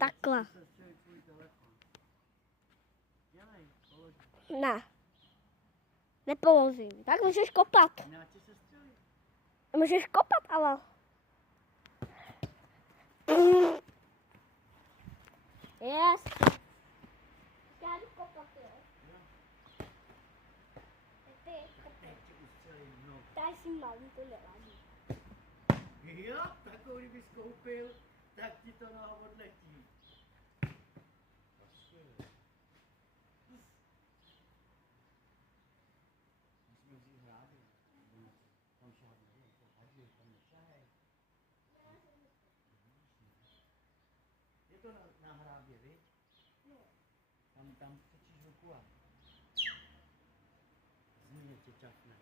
Takhle. Ne. Nepoložím. Tak můžeš kopat. Můžeš kopat, ale. Yes. Já jdu kopat, jo. Ty kopej. Tady si malý, to nevadí. Jo, takovou kdybys koupil, tak ti to noha odletí. Musíme vzít hrády. Tam žádný, to hodí, tam nešahej. Je to na hrábě, viď? Tam přečíš ruku a zmíně tě čapne.